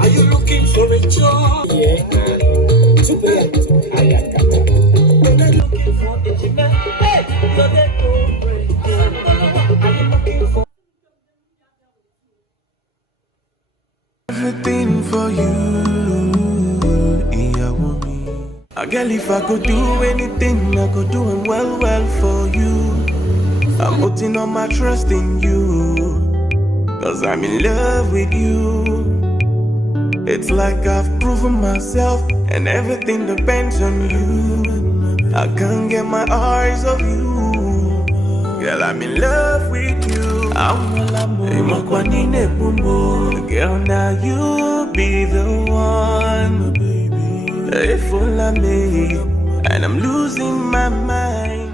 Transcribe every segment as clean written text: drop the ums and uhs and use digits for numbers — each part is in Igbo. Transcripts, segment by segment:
Are you looking for a job? Yeah. Super. Everything for you, girl, if I could do anything, I could do it well for you. I'm putting all my trust in you, 'cause I'm in love with you. It's like I've proven myself, and everything depends on you. I can't get my eyes off you. Girl, I'm in love with you. Girl, now you be the one. If all I me, and I'm losing my mind.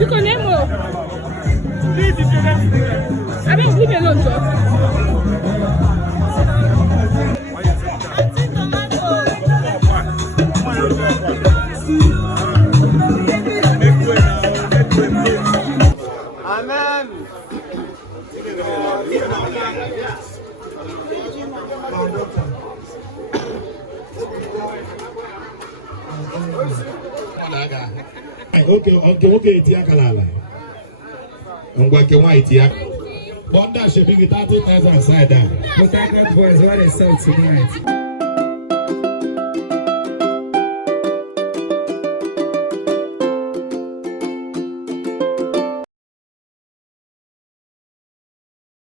You can name her. I mean, leave me alone, Joe. Amen. Okay, tia kalala. Ngwa ke wa tia. Bonda should be 30,000 inside that. But that boys what they sell tonight.